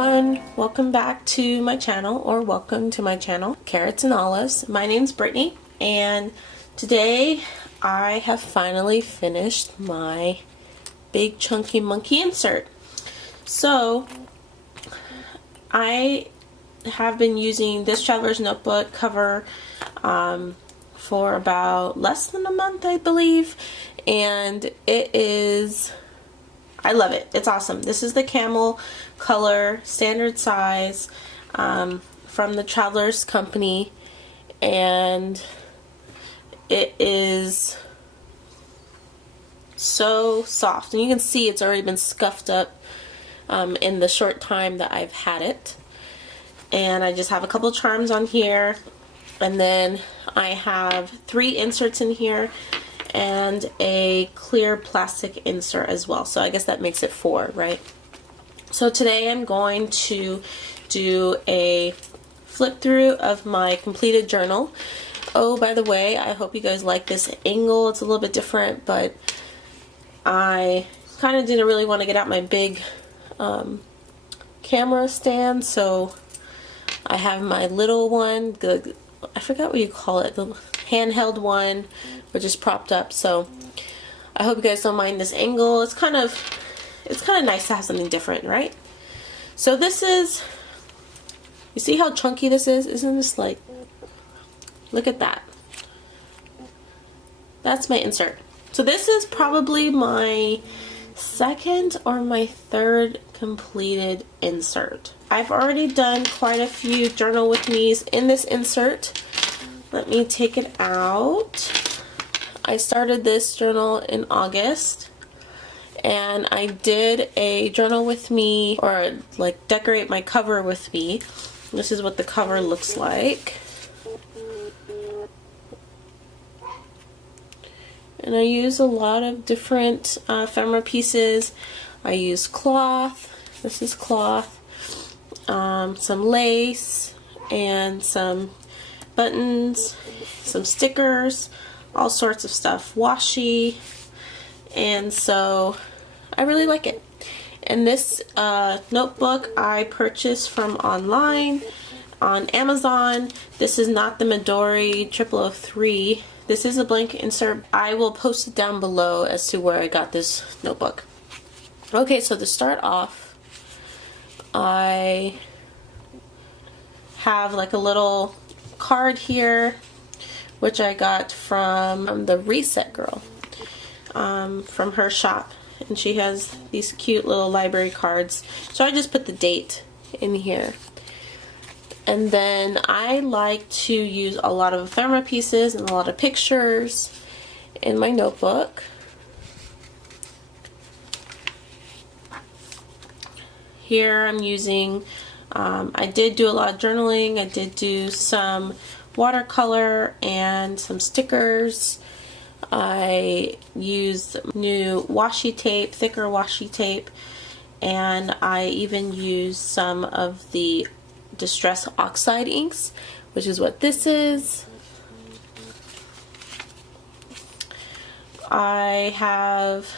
everyone, welcome back to my channel, or welcome to my channel, Carrots and Olives. My name's Brittany, and today I have finally finished my big chunky monkey insert. So I have been using this traveler's notebook cover for about less than a month, I believe, and it is, I love it. It's awesome. This is the camel color, standard size, from the Travelers Company, and it is so soft. And you can see it's already been scuffed up in the short time that I've had it. And I just have a couple charms on here, and then I have 3 inserts in here and a clear plastic insert as well. So I guess that makes it 4, right? So today I'm going to do a flip through of my completed journal. Oh, by the way, I hope you guys like this angle. It's a little bit different, but I kind of didn't really want to get out my big camera stand, so I have my little one, I forgot what you call it, the handheld one, which is propped up. So I hope you guys don't mind this angle. It's kind of nice to have something different, right? So this is, you see how chunky this is? Isn't this like, look at that. That's my insert. So this is probably my second or my third completed insert. I've already done quite a few journal with me's in this insert. Let me take it out. I started this journal in August, and I did a journal with me, or like decorate my cover with me. This is what the cover looks like. And I use a lot of different ephemera pieces. I use cloth. This is cloth. Some lace and some buttons, some stickers, all sorts of stuff, washi, and so I really like it. And this notebook I purchased from online on Amazon. This is not the Midori 003. This is a blank insert. I will post it down below as to where I got this notebook. Okay, so to start off, I have like a little card here, which I got from the Reset Girl, from her shop, and she has these cute little library cards. So I just put the date in here. And then I like to use a lot of ephemera pieces and a lot of pictures in my notebook. Here I'm using, I did do a lot of journaling. I did do some watercolor and some stickers. I used new washi tape, thicker washi tape, and I even used some of the Distress Oxide inks, which is what this is. I have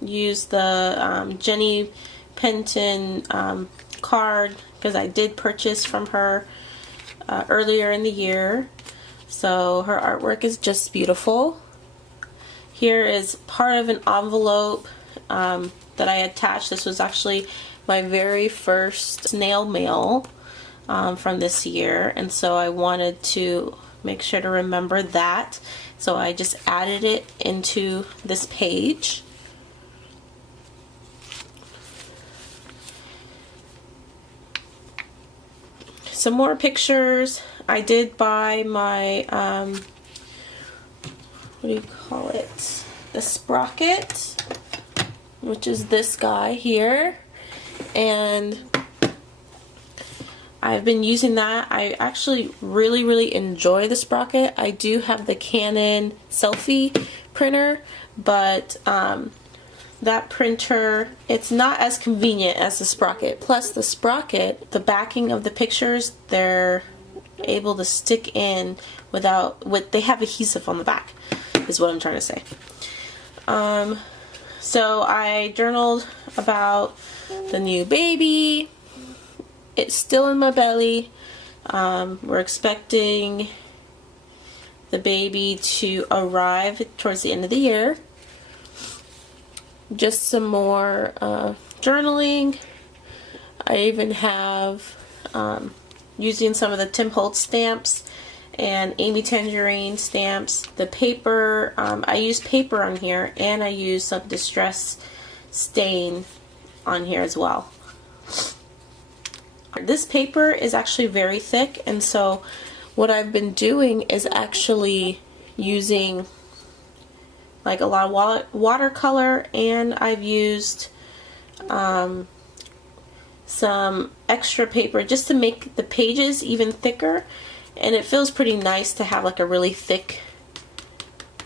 used the Jenny Penton card, because I did purchase from her earlier in the year. So her artwork is just beautiful. Here is part of an envelope that I attached. This was actually my very first snail mail from this year, and so I wanted to make sure to remember that. So I just added it into this page. Some more pictures. I did buy my, what do you call it? The sprocket, which is this guy here. And I've been using that. I actually really enjoy the sprocket. I do have the Canon selfie printer, but that printer, it's not as convenient as the sprocket. Plus the sprocket, the backing of the pictures, they're able to stick in without, they have adhesive on the back, is what I'm trying to say. So I journaled about the new baby, it's still in my belly. We're expecting the baby to arrive towards the end of the year. Just some more journaling. I even have using some of the Tim Holtz stamps and Amy Tangerine stamps. The paper, I use paper on here, and I use some distress stain on here as well. This paper is actually very thick, and so what I've been doing is actually using like a lot of watercolor, and I've used some extra paper just to make the pages even thicker, and it feels pretty nice to have like a really thick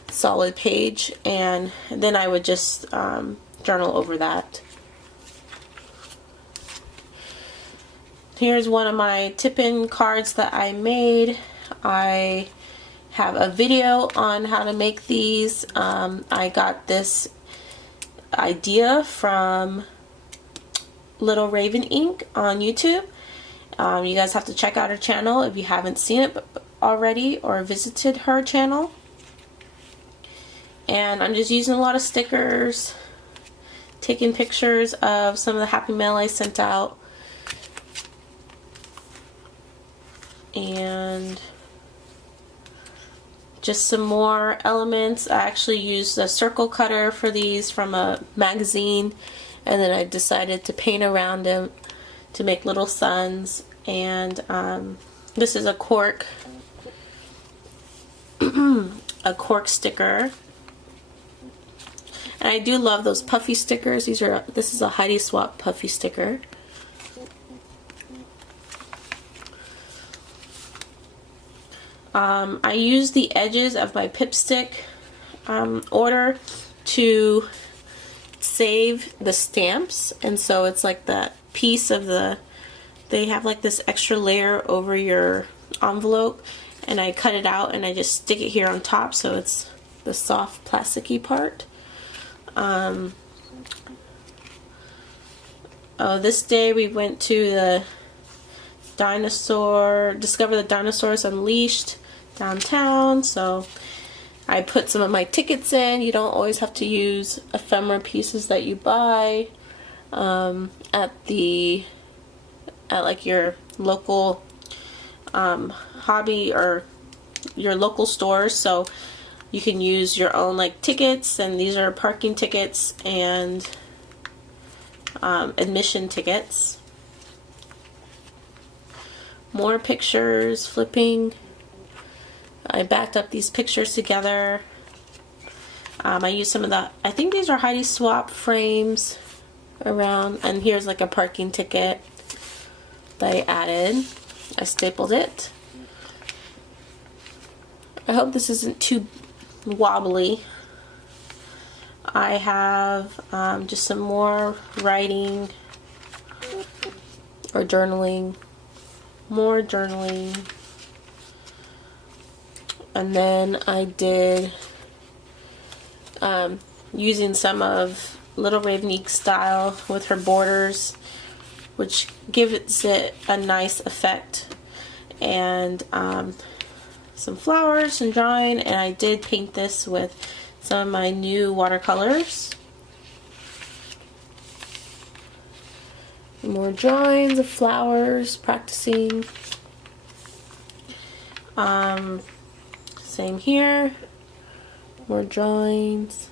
solid page, and then I would just journal over that. Here's one of my tip-in cards that I made. I have a video on how to make these. I got this idea from Little Raven Ink on YouTube. You guys have to check out her channel if you haven't seen it already or visited her channel. And I'm just using a lot of stickers, taking pictures of some of the Happy Mail I sent out, and just some more elements. I actually used a circle cutter for these from a magazine, and then I decided to paint around them to make little suns. And this is a cork a cork sticker, and I do love those puffy stickers. This is a Heidi Swap puffy sticker. I use the edges of my Pipstick order to save the stamps, and so it's like that piece of they have like this extra layer over your envelope, and I cut it out and I just stick it here on top, so it's the soft plasticky part. This day we went to the Discover the Dinosaurs Unleashed downtown, so I put some of my tickets in. You don't always have to use ephemera pieces that you buy at like your local hobby or your local stores, so you can use your own like tickets, and these are parking tickets and admission tickets. More pictures, flipping. I backed up these pictures together. I used some of the, I think these are Heidi Swap frames around, and here's like a parking ticket that I added. I stapled it. I hope this isn't too wobbly. I have just some more writing or journaling. More journaling. And then I did using some of Little Raven Ink style with her borders, which gives it a nice effect, and some flowers and drawing. And I did paint this with some of my new watercolors. More drawings of flowers, practicing. Same here. More drawings.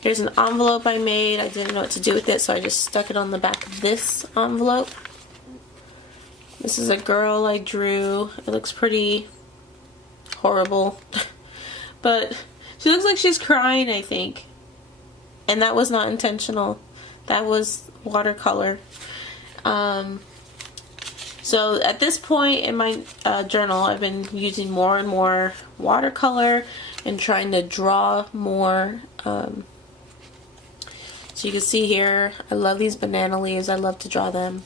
Here's an envelope I made. I didn't know what to do with it, so I just stuck it on the back of this envelope. This is a girl I drew. It looks pretty horrible. But she looks like she's crying, I think. And that was not intentional. That was watercolor. So at this point in my journal, I've been using more and more watercolor and trying to draw more. So you can see here, I love these banana leaves. I love to draw them.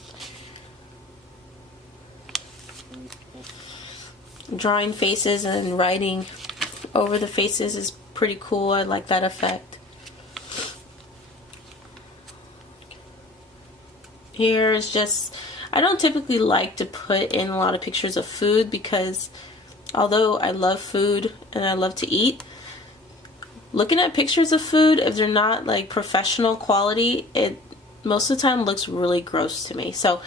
Drawing faces and writing over the faces is pretty cool. I like that effect. Here's just, I don't typically like to put in a lot of pictures of food because although I love food and I love to eat, looking at pictures of food, if they're not like professional quality, it most of the time looks really gross to me. So,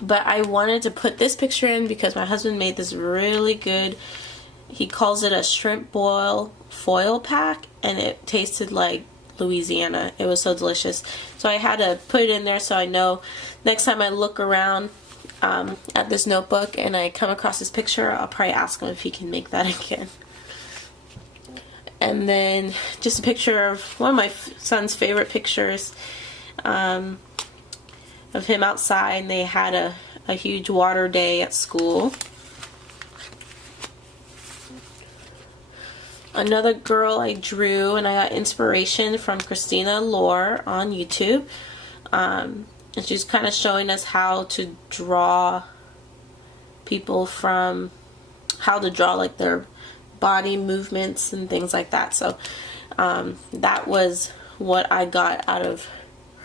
but I wanted to put this picture in because my husband made this really good, he calls it a shrimp boil foil pack, and it tasted like Louisiana. It was so delicious. So I had to put it in there so I know next time I look around at this notebook and I come across this picture, I'll probably ask him if he can make that again. And then just a picture of one of my son's favorite pictures of him outside, and they had a huge water day at school. Another girl I drew, and I got inspiration from Christina Lore on YouTube. And she's kind of showing us how to draw people, from how to draw like their body movements and things like that. So that was what I got out of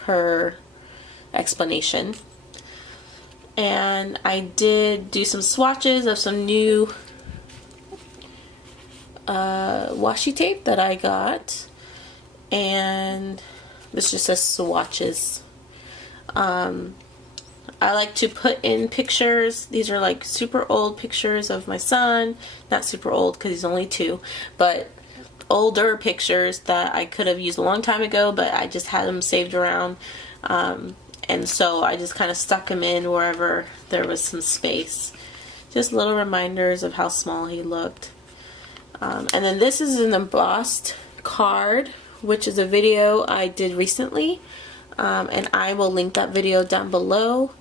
her explanation. And I did do some swatches of some new washi tape that I got, and this just says swatches. I like to put in pictures. These are like super old pictures of my son. Not super old because he's only 2, but older pictures that I could have used a long time ago, but I just had them saved around. And so I just kind of stuck them in wherever there was some space. Just little reminders of how small he looked. And then this is an embossed card, which is a video I did recently. And I will link that video down below.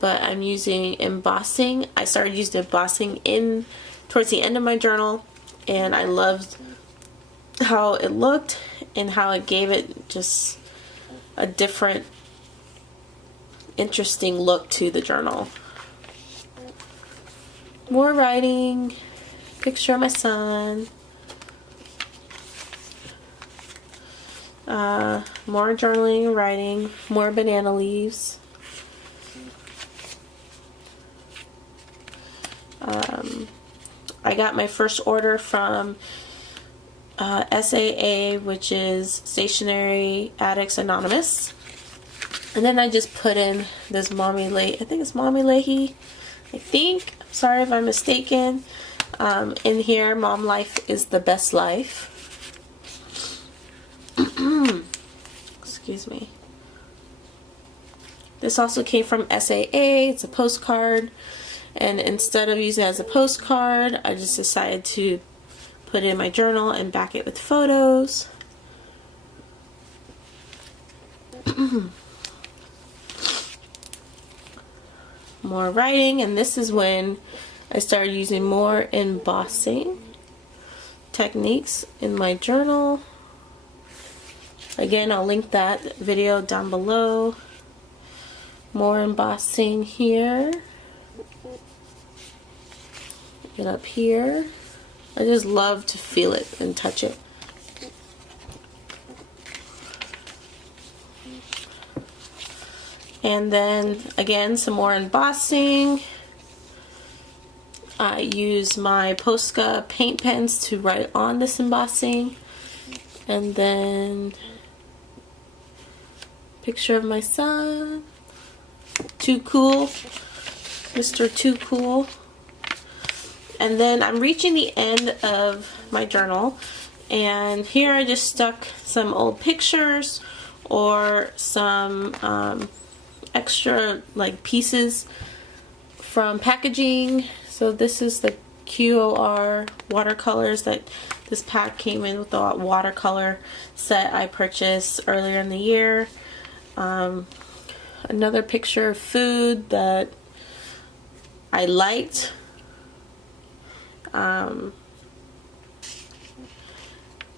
But I'm using embossing. I started using embossing towards the end of my journal, and I loved how it looked and how it gave it just a different, interesting look to the journal. More writing, picture of my son, more journaling and writing, more banana leaves. I got my first order from SAA, which is Stationery Addicts Anonymous. And then I just put in this Mommy Leahy, I think it's Mommy Leahy, sorry if I'm mistaken. In here, Mom Life is the Best Life. Excuse me. This also came from SAA. It's a postcard. And instead of using it as a postcard, I just decided to put it in my journal and back it with photos. More writing, and this is when I started using more embossing techniques in my journal. Again, I'll link that video down below. More embossing here. Get up here. I just love to feel it and touch it. And then again, some more embossing. I use my Posca paint pens to write on this embossing. And then picture of my son. Too Cool. Mr. Too Cool. And then I'm reaching the end of my journal, and here I just stuck some old pictures or some extra like pieces from packaging. So this is the QOR watercolors that this pack came in with, the watercolor set I purchased earlier in the year. Another picture of food that I liked.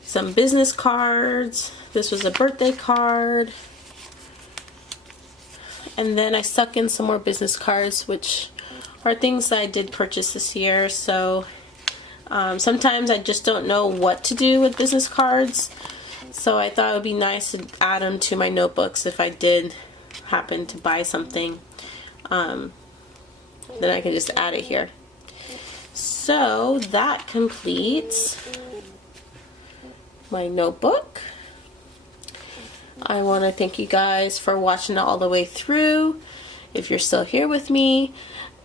Some business cards. This was a birthday card. And then I stuck in some more business cards, which are things that I did purchase this year. So sometimes I just don't know what to do with business cards. So I thought it would be nice to add them to my notebooks if I did happen to buy something then I can just add it here. So that completes my notebook. I want to thank you guys for watching it all the way through, if you're still here with me,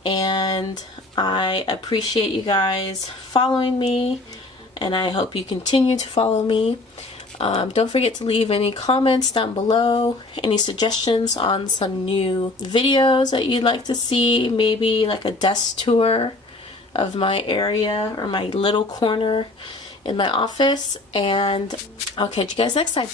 and I appreciate you guys following me, and I hope you continue to follow me. Don't forget to leave any comments down below, any suggestions on some new videos that you'd like to see, maybe like a desk tour of my area or my little corner in my office, and I'll catch you guys next time.